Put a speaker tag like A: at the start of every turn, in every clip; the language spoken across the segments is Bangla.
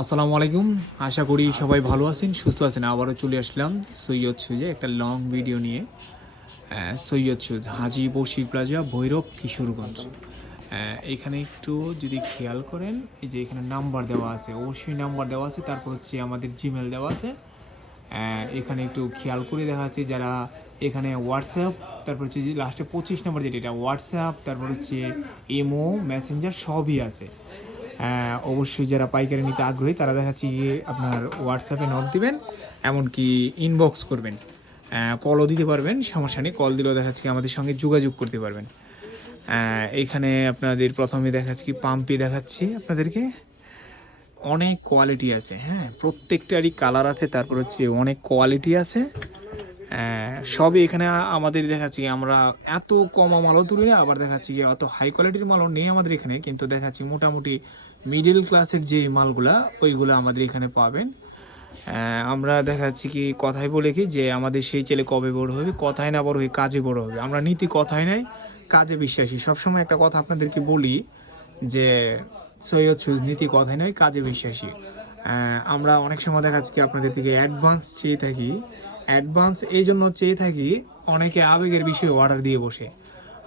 A: আসসালামু আলাইকুম। আশা করি সবাই ভালো আছেন, সুস্থ আছেন। আবারও চলে আসলাম সৈয়দ সুজে একটা লং ভিডিও নিয়ে। সৈয়দ সুজ, হাজি বশির প্লাজা, ভৈরব, কিশোরগঞ্জ। এখানে একটু যদি খেয়াল করেন, এই যে এখানে নাম্বার দেওয়া আছে, অবশ্যই নাম্বার দেওয়া আছে, তারপর হচ্ছে আমাদের জিমেল দেওয়া আছে। এখানে একটু খেয়াল করে দেখা যাচ্ছে যারা এখানে হোয়াটসঅ্যাপ তারপর হচ্ছে লাস্টে পঁচিশ নম্বর যেটা এটা হোয়াটসঅ্যাপ তারপর হচ্ছে এমও মেসেঞ্জার সবই আছে। অবশ্যই যারা পাইকারি নিতে আগ্রহী তারা দেখাচ্ছি গিয়ে আপনার হোয়াটসঅ্যাপে নক দিবেন এমনকি ইনবক্স করবেন। কলও দিতে পারবেন সমস্যা নেই কল দিলেও দেখাচ্ছি আমাদের সঙ্গে যোগাযোগ করতে পারবেন। আহ, এইখানে আপনাদের প্রথমে দেখাচ্ছি পাম্পি দেখাচ্ছি আপনাদেরকে। অনেক কোয়ালিটি আছে হ্যাঁ প্রত্যেকটারই কালার আছে তারপর হচ্ছে অনেক কোয়ালিটি আছে। সবই এখানে আমাদের দেখাচ্ছি আমরা এত কম মালও তুলি আবার দেখাচ্ছি অত হাই কোয়ালিটির মালও নেই আমাদের এখানে কিন্তু দেখাচ্ছি মোটামুটি মিডল ক্লাসের যে মালগুলা, ওইগুলো আমাদের এখানে পাবেন। আমরা দেখাচ্ছি কি কথাই বলে কি, যে আমাদের সেই ছেলে কবে বড় হবে কথায় না বড় হয়ে কাজে বড় হবে। আমরা নীতি কথায় নাই, কাজে বিশ্বাসী। সবসময় একটা কথা আপনাদেরকে বলি, যে সৈয়দ সুজ নীতি কথাই নয় কাজে বিশ্বাসী। আমরা অনেক সময় দেখাচ্ছি কি আপনাদের থেকে অ্যাডভান্স চেয়ে থাকি। অ্যাডভান্স এই জন্য চেয়ে থাকি, অনেকে আবেগের বিষয়ে অর্ডার দিয়ে বসে।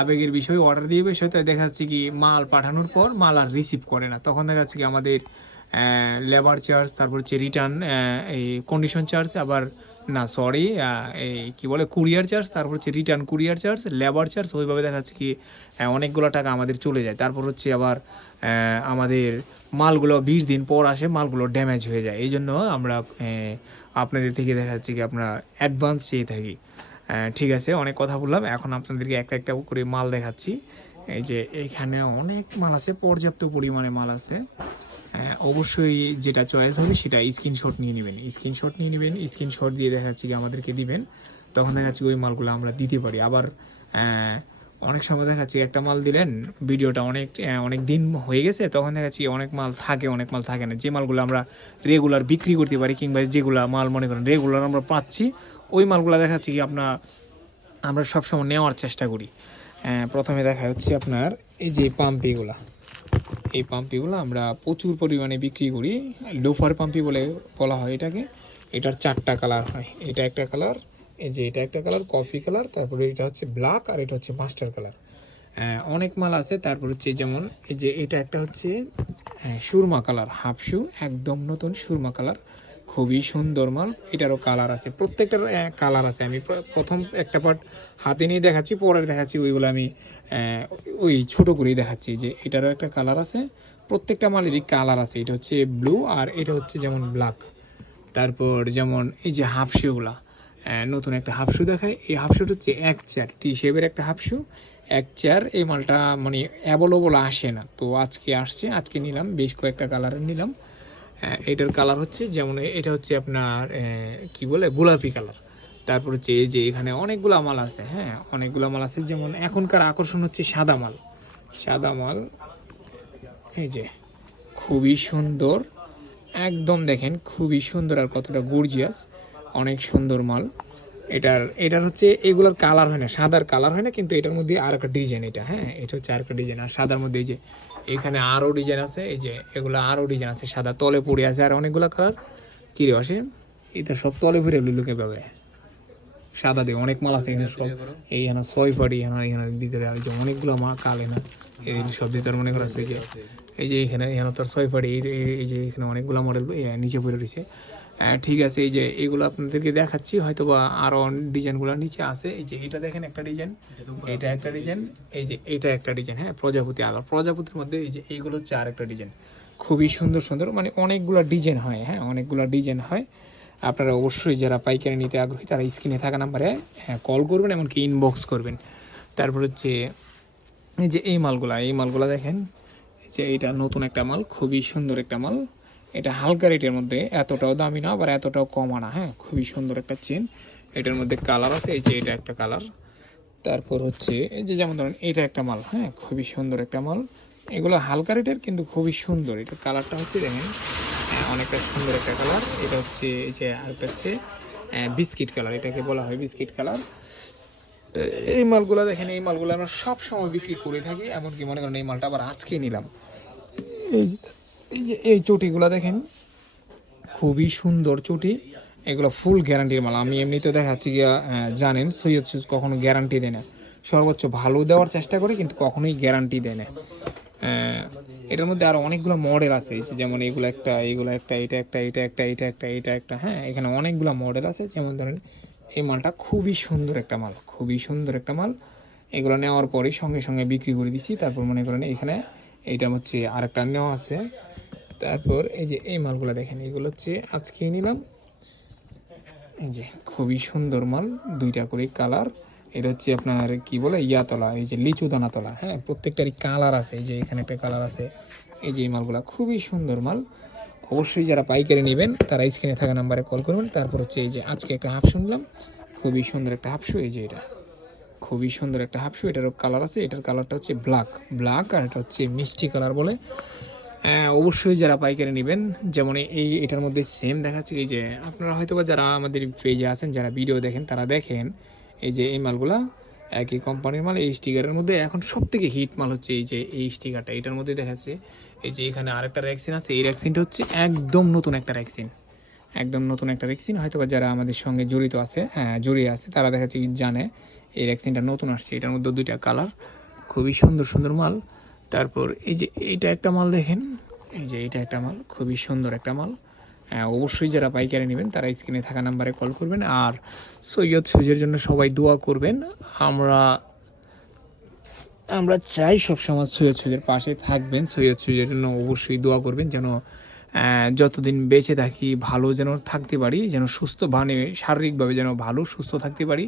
A: আবেগের বিষয়ে অর্ডার দিয়ে বসে তাই দেখা যাচ্ছে কি, মাল পাঠানোর পর মাল আর রিসিভ করে না। তখন দেখা যাচ্ছে কি আমাদের লেবার চার্জ তারপর হচ্ছে রিটার্ন এই কন্ডিশন চার্জ আবার না সরি এই কি বলে কুরিয়ার চার্জ তারপর হচ্ছে return courier charge labour charge ওইভাবে দেখা যাচ্ছে কি অনেকগুলো টাকা আমাদের চলে যায়। তারপর হচ্ছে আবার আমাদের মালগুলো বিশ দিন পর আসে, মালগুলো ড্যামেজ হয়ে যায়। এই জন্য আমরা আপনাদের থেকে দেখা যাচ্ছে কি, আমরা অ্যাডভান্স চেয়ে থাকি। ঠিক আছে অনেক কথা বললাম। এখন আপনাদেরকে একটা একটা করে মাল দেখাচ্ছি। এই যে এখানে অনেক মাল আছে পর্যাপ্ত পরিমাণে মাল আছে। আহ, অবশ্যই যেটা চয়েস হবে সেটা স্ক্রিনশট নিয়ে নেবেন। স্ক্রিনশট নিয়ে নেবেন স্ক্রিনশট দিয়ে দেখাচ্ছি যাচ্ছে কি আমাদেরকে দিবেন। তখন দেখাচ্ছি ওই মালগুলো আমরা দিতে পারি। আবার আহ, অনেক সময় দেখাচ্ছি, একটা মাল দিলেন, ভিডিওটা অনেক অনেক দিন হয়ে গেছে, তখন দেখাচ্ছি অনেক মাল থাকে, অনেক মাল থাকে না। যে মালগুলো আমরা রেগুলার বিক্রি করতে পারি কিংবা যেগুলো মাল মনে করেন রেগুলার আমরা পাচ্ছি, ওই মালগুলো দেখাচ্ছি কি আপনার, আমরা সবসময় নেওয়ার চেষ্টা করি। প্রথমে দেখা হচ্ছে আপনার এই যে পাম্পিগুলা। এই পাম্পিগুলো আমরা প্রচুর পরিমাণে বিক্রি করি। লোফার পাম্পি বলে বলা হয় এটাকে। এটার চারটা কালার হয়। এটা একটা কালার এই যে এটা একটা কালার কফি কালার তারপরে এটা হচ্ছে ব্ল্যাক আর এটা হচ্ছে মাস্টার কালার অনেক মাল আছে, তারপর হচ্ছে যেমন এই যে এটা একটা হচ্ছে সুরমা কালার হাফ শু একদম নতুন সুরমা কালার খুবই সুন্দর মাল, এটারও কালার আছে, প্রত্যেকটার কালার আছে, আমি প্রথম একটা পার্ট হাতে নিয়ে দেখাচ্ছি পরে দেখাচ্ছি, ওইগুলো আমি ওই ছোটো করেই দেখাচ্ছি, যে এটারও একটা কালার আছে, প্রত্যেকটা মালেরই কালার আছে, এটা হচ্ছে ব্লু আর এটা হচ্ছে যেমন ব্ল্যাক তারপর যেমন এই যে হাফ শুগুলা নতুন একটা হাফ শু দেখায়। এই হাফ শুটা হচ্ছে এক চেয়ার টি শেপের একটা হাফ শু এক চেয়ার এই মালটা মানে অ্যাভেলেবল আসে না। তো আজকে আসছে, আজকে নিলাম, বেশ কয়েকটা কালারের নিলাম। এটার কালার হচ্ছে যেমন এটা হচ্ছে আপনার কি বলে, গোলাপি কালার তারপর হচ্ছে এই যে এখানে অনেকগুলা মাল আছে হ্যাঁ অনেকগুলা মাল আছে। যেমন এখনকার আকর্ষণ হচ্ছে সাদা মাল। সাদা মাল, এই যে, খুবই সুন্দর। একদম দেখেন, খুবই সুন্দর আর কতটা গর্জিয়াস অনেক সুন্দর মাল। এটার এটার হচ্ছে এগুলোর কালার হয় না সাদার কালার হয় না কিন্তু এটার মধ্যে আর একটা ডিজাইন এটা হ্যাঁ? এটা হচ্ছে আর একটা ডিজাইন আর সাদার মধ্যে এই যে এখানে আরও ডিজাইন আছে এই যে এগুলো আরও ডিজাইন আছে সাদা তলে পড়ে আছে আর অনেকগুলো কালার। কী রে আসে এটা সব তলে ফিরে লুকে পাবে। সাদা দিয়ে অনেক মাল আছে এখানে সব। এই এখানে ছয় ফাড়ি এখানে এখানে ভিতরে আর যে অনেকগুলো মাল কালে না এই সব ভিতরে মনে করা আছে যে এই যে এখানে এখানে তোর ছয় ফাড়ি এই যে এখানে অনেকগুলো মডেল নিচে পড়ে রয়েছে। ঠিক আছে, এই যে এগুলো আপনাদেরকে দেখাচ্ছি হয়তো বা আরও ডিজাইনগুলো নিচে আছে। এই যে এটা দেখেন একটা ডিজাইন, এটা একটা ডিজাইন, এই যে এটা একটা ডিজাইন হ্যাঁ প্রজাপতি আলো। প্রজাপতির মধ্যে এই যে এইগুলো হচ্ছে আর একটা ডিজাইন। খুবই সুন্দর সুন্দর মানে অনেকগুলো ডিজাইন হয় হ্যাঁ অনেকগুলো ডিজাইন হয়। আপনারা অবশ্যই যারা পাইকারি নিতে আগ্রহী, তারা স্ক্রিনে থাকা নাম্বারে কল করবেন, এমনকি ইনবক্স করবেন। তারপর হচ্ছে, এই যে এই মালগুলা এই মালগুলা দেখেন যে এটা নতুন একটা মাল, খুবই সুন্দর একটা মাল। এটা হালকা রেটের মধ্যে এতটাও দামি না আবার এতটাও কম না হ্যাঁ? খুবই সুন্দর একটা চেন এটার মধ্যে কালার আছে এই যে এটা একটা কালার তারপর হচ্ছে এই যে যেমন ধরেন এটা একটা মাল হ্যাঁ? খুবই সুন্দর একটা মাল। এগুলো হালকা রেটের কিন্তু খুবই সুন্দর। এটা কালারটা হচ্ছে দেখেন হ্যাঁ, অনেকটা সুন্দর একটা কালার এটা হচ্ছে এই যে আরেকটা হচ্ছে বিস্কিট কালার এটাকে বলা হয় বিস্কিট কালার এই মালগুলো দেখেন এই মালগুলো আমরা সব সময় বিক্রি করে থাকি এমনকি মনে করেন এই মালটা আবার আজকে নিলাম। এই এই যে, এই চটিগুলো দেখেন, খুবই সুন্দর চটি। এগুলো ফুল গ্যারান্টির মাল। আমি এমনিতে দেখাচ্ছি গিয়া জানেন, সৈয়দ শুজ কখনো গ্যারান্টি দেয় না। সর্বোচ্চ ভালো দেওয়ার চেষ্টা করে, কিন্তু কখনোই গ্যারান্টি দেয় না। এটার মধ্যে আরও অনেকগুলো মডেল আছে। যেমন এগুলো একটা এগুলো একটা, এটা একটা এটা একটা এটা একটা এটা একটা হ্যাঁ এখানে অনেকগুলো মডেল আছে। যেমন ধরেন, এই মালটা খুবই সুন্দর একটা মাল, খুবই সুন্দর একটা মাল। এগুলো নেওয়ার পরেই সঙ্গে সঙ্গে বিক্রি করে দিছি। তারপর মনে করেন এখানে এইটা হচ্ছে আরেকটা নেওয়া আছে। তারপর এই যে এই মালগুলো দেখেন, এগুলো হচ্ছে আজকেই নিলাম। এই যে খুবই সুন্দর মাল, দুইটা করে কালার। এটা হচ্ছে আপনার কি বলে, ইয়াতলা, এই যে লিচু দানা তলা হ্যাঁ? প্রত্যেকটারই কালার আছে, এই যে এখানে একটা কালার আছে। এই যে এই মালগুলো খুবই সুন্দর মাল। অবশ্যই যারা পাইকারি নেবেন, তারা স্ক্রিনে থাকা নাম্বারে কল করবেন। তারপর হচ্ছে এই যে আজকে একটা হাফ শুনলাম, খুবই সুন্দর একটা হাফ শু, এই যে এটা। খুবই সুন্দর একটা হাফ শু এটারও কালার আছে এটার কালারটা হচ্ছে ব্ল্যাক ব্ল্যাক আর এটা হচ্ছে মিষ্টি কালার বলে। হ্যাঁ, অবশ্যই যারা পাইকারি নেবেন যেমন এই এটার মধ্যে সেম দেখাচ্ছে এই যে আপনারা হয়তো বা যারা আমাদের পেজে আছেন যারা ভিডিও দেখেন তারা দেখেন এই যে এই মালগুলা একই কোম্পানির মাল এই স্টিকারের মধ্যে। এখন সব থেকে হিট মাল হচ্ছে এই যে এই স্টিকারটা এটার মধ্যে দেখাচ্ছে এই যে এখানে আরেকটা র্যাক্সিন আছে এই র্যাক্সিনটা হচ্ছে একদম নতুন একটা র্যাক্সিন একদম নতুন একটা র্যাক্সিন হয়তোবা যারা আমাদের সঙ্গে জড়িত আছে হ্যাঁ জড়িয়ে আছে তারা দেখাচ্ছে জানে এই ভ্যাকসিনটা নতুন আসছে এটার মধ্যে দুইটা কালার খুবই সুন্দর সুন্দর মাল। তারপর এই যে এইটা একটা মাল দেখেন এই যে এটা একটা মাল খুবই সুন্দর একটা মাল। হ্যাঁ, অবশ্যই যারা পাইকারি নেবেন তারা স্ক্রিনে থাকা নাম্বারে কল করবেন। আর সৈয়দ সুজের জন্য সবাই দোয়া করবেন আমরা আমরা চাই সবসময় সৈয়দ সুজের পাশে থাকবেন। সৈয়দ সুজের জন্য অবশ্যই দোয়া করবেন যেন যতদিন বেঁচে থাকি ভালো যেন থাকতে পারি যেন সুস্থ মানে শারীরিকভাবে যেন ভালো সুস্থ থাকতে পারি।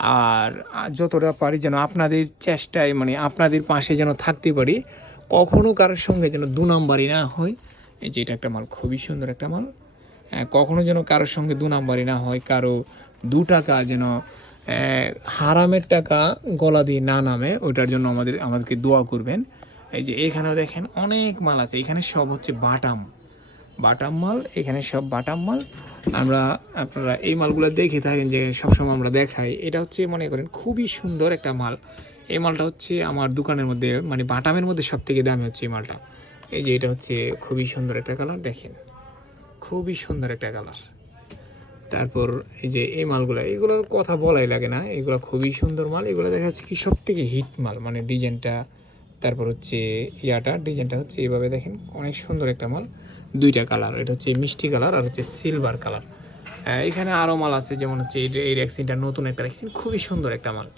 A: আর যতটা পারি যেন আপনাদের চেষ্টায় মানে আপনাদের পাশে যেন থাকতে পারি কখনো কারোর সঙ্গে যেন দু নাম্বারই না হয়। এই যে এটা একটা মাল খুবই সুন্দর একটা মাল। আহ, কখনো যেন কারোর সঙ্গে দু নাম্বারই না হয় কারও দু টাকা যেন হারামের টাকা গলা দিয়ে না নামে ওইটার জন্য আমাদের আমাদেরকে দোয়া করবেন। এই যে এখানেও দেখেন অনেক মাল আছে এখানে সব হচ্ছে বাটাম। বাটাম মাল এখানে সব বাটাম মাল আমরা, আপনারা এই মালগুলো দেখে থাকেন যে সবসময় আমরা দেখাই। এটা হচ্ছে, মনে করেন, খুবই সুন্দর একটা মাল। এই মালটা হচ্ছে আমার দোকানের মধ্যে মানে বাটামের মধ্যে সব থেকে দামি হচ্ছে এই মালটা। এই যে এটা হচ্ছে খুবই সুন্দর একটা কালার, দেখেন। খুবই সুন্দর একটা কালার। তারপর এই যে এই মালগুলো, এগুলোর কথা বলাই লাগে না। এগুলো খুবই সুন্দর মাল। এগুলো দেখা যাচ্ছে কি সব থেকে হিট মাল মানে ডিজাইনটা তারপর হচ্ছে ইয়াটা, ডিজাইনটা হচ্ছে এইভাবে দেখেন, অনেক সুন্দর একটা মাল। দুইটা কালার, এটা হচ্ছে মিষ্টি কালার আর হচ্ছে সিলভার কালার। এখানে আরও মাল আছে, যেমন হচ্ছে এই র্যাক্সিনটা নতুন একটা র্যাক্সিন খুবই সুন্দর একটা মাল।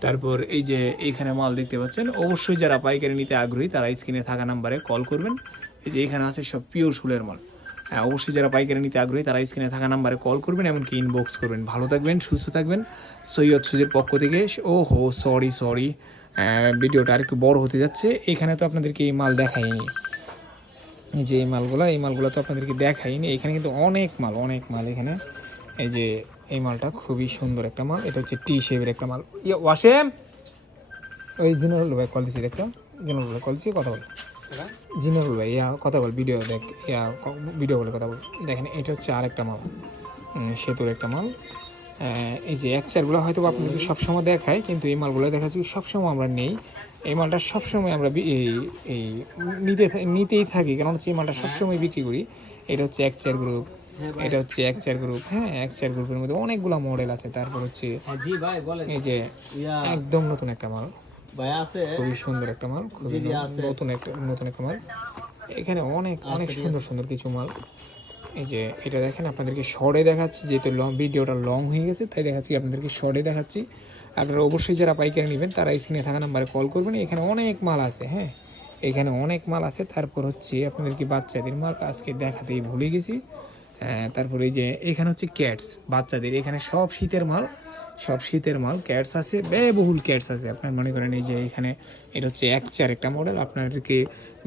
A: তারপর এই যে এইখানে মাল দেখতে পাচ্ছেন, অবশ্যই যারা পাইকারি নিতে আগ্রহী, তারা স্ক্রিনে থাকা নাম্বারে কল করবেন। এই যে এখানে আছে সব পিওর শুলের মাল। হ্যাঁ অবশ্যই যারা পাইকারি নিতে আগ্রহী, তারা স্ক্রিনে থাকা নাম্বারে কল করবেন, এমনকি ইনবক্স করবেন। ভালো থাকবেন, সুস্থ থাকবেন। সৈয়দ সুজের পক্ষ থেকে, ও হো সরি সরি ভিডিওটা আরেকটু বড় হতে যাচ্ছে। এখানে তো আপনাদেরকে এই মাল দেখাইনি। যে এই মালগুলো এই মালগুলো তো আপনাদেরকে দেখাইনি। এখানে কিন্তু অনেক মাল অনেক মাল এখানে। এই যে এই মালটা খুবই সুন্দর একটা মাল। এটা হচ্ছে টি শেপের একটা মাল। ইয়ে ওয়াসেম! ওই জিনারুল ভাই কল দিছি দেখতো জিনারুল ভাই কল দিছি, কথা বল। জিনারুল ভাই, ইয়া, কথা বল ভিডিও দেখ, ইয়া ভিডিও বলে কথা বল। দেখেন, এটা হচ্ছে আরেকটা মাল। সেতুর একটা মাল। এই যে এক্সারগুলো হয়তো আপনাদেরকে সবসময় দেখায় কিন্তু এই মালগুলো দেখা যাচ্ছে সবসময় আমরা নেই। এই মালটা সবসময় আমরা এই এই নিতে নিতেই থাকি কারণ হচ্ছে এই মালটা সবসময় বিক্রি করি। এটা হচ্ছে এক চেয়ার গ্রুপ এটা হচ্ছে এক চেয়ার গ্রুপ হ্যাঁ এক চেয়ার গ্রুপের মধ্যে অনেকগুলো মডেল আছে। তারপর হচ্ছে
B: হ্যাঁ
A: এই যে একদম নতুন একটা মাল। খুবই সুন্দর একটা মাল খুবই। নতুন একটা নতুন একটা মাল। এখানে অনেক অনেক
B: আচ্ছা,
A: সুন্দর সুন্দর কিছু মাল। এই যে এটা দেখেন, আপনাদেরকে শর্টে দেখাচ্ছি, যেহেতু লং ভিডিওটা লং হয়ে গেছে, তাই দেখাচ্ছি, আপনাদেরকে শর্টে দেখাচ্ছি। আপনারা অবশ্যই যারা পাইকারি নেবেন, তারা এই স্ক্রিনে থাকা নাম্বারে কল করবেন, এখানে অনেক মাল আছে হ্যাঁ? এখানে অনেক মাল আছে, তারপর হচ্ছে আপনাদেরকে বাচ্চাদের মাল আজকে দেখাতেই ভুলে গেছি। তারপরে এই যে, এখানে হচ্ছে ক্যাটস বাচ্চাদের, এখানে সব শীতের মাল। সব শীতের মাল ক্যাটস আছে, ব্যয়বহুল ক্যাটস আছে। আপনার মনে করেন এই যে এখানে এটা হচ্ছে এক চেয়ার একটা মডেল আপনাদেরকে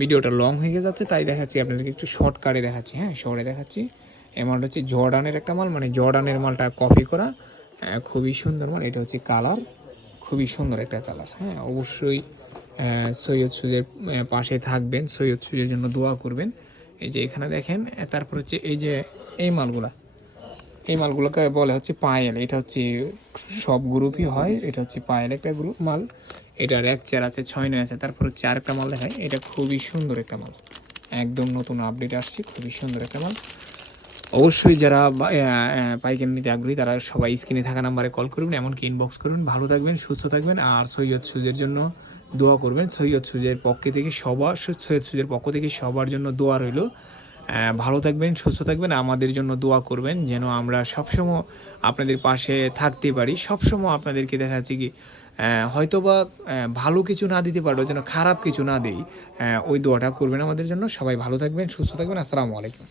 A: ভিডিওটা লং হয়ে যাচ্ছে, তাই দেখাচ্ছি আপনাদেরকে একটু শর্টকাটে দেখাচ্ছি হ্যাঁ শর্টে দেখাচ্ছি। এই মালটা হচ্ছে জর্ডানের একটা মাল মানে জর্ডানের মালটা কপি করা। খুবই সুন্দর মাল, এটা হচ্ছে কালার খুবই সুন্দর একটা কালার হ্যাঁ অবশ্যই সৈয়দ সুজের পাশে থাকবেন, সৈয়দ সুজের জন্য দোয়া করবেন। এই যে এখানে দেখেন তারপর হচ্ছে এই যে এই মালগুলা। এই মালগুলোকে বলে হচ্ছে পায়েল। এটা হচ্ছে সব গ্রুপই হয়, এটা হচ্ছে পায়েল একটা গ্রুপ মাল। এটার এক চেয়ার আছে, ছয় নয় আছে, তারপর হচ্ছে আরেকটা মাল দেখায় এটা খুবই সুন্দর একটা মাল। একদম নতুন আপডেট আসছে, খুবই সুন্দর একটা মাল। অবশ্যই যারা পাইকারি নিতে আগ্রহী, তারা সবাই স্ক্রিনে থাকা নাম্বারে কল করবেন, এমনকি ইনবক্স করবেন। ভালো থাকবেন, সুস্থ থাকবেন, আর সৈয়দ সুজের জন্য দোয়া করবেন। সৈয়দ সুজের পক্ষে থেকে সবার, সৈয়দ সুজের পক্ষ থেকে সবার জন্য দোয়া রইল। ভালো থাকবেন, সুস্থ থাকবেন, আমাদের জন্য দোয়া করবেন যেন আমরা সবসময় আপনাদের পাশে থাকতে পারি। সবসময় আপনাদেরকে দেখাচ্ছি কি হয়তো বা ভালো কিছু না দিতে পারব যেন খারাপ কিছু না দিই ওই দোয়াটা করবেন আমাদের জন্য। সবাই ভালো থাকবেন, সুস্থ থাকবেন। আসসালামু আলাইকুম।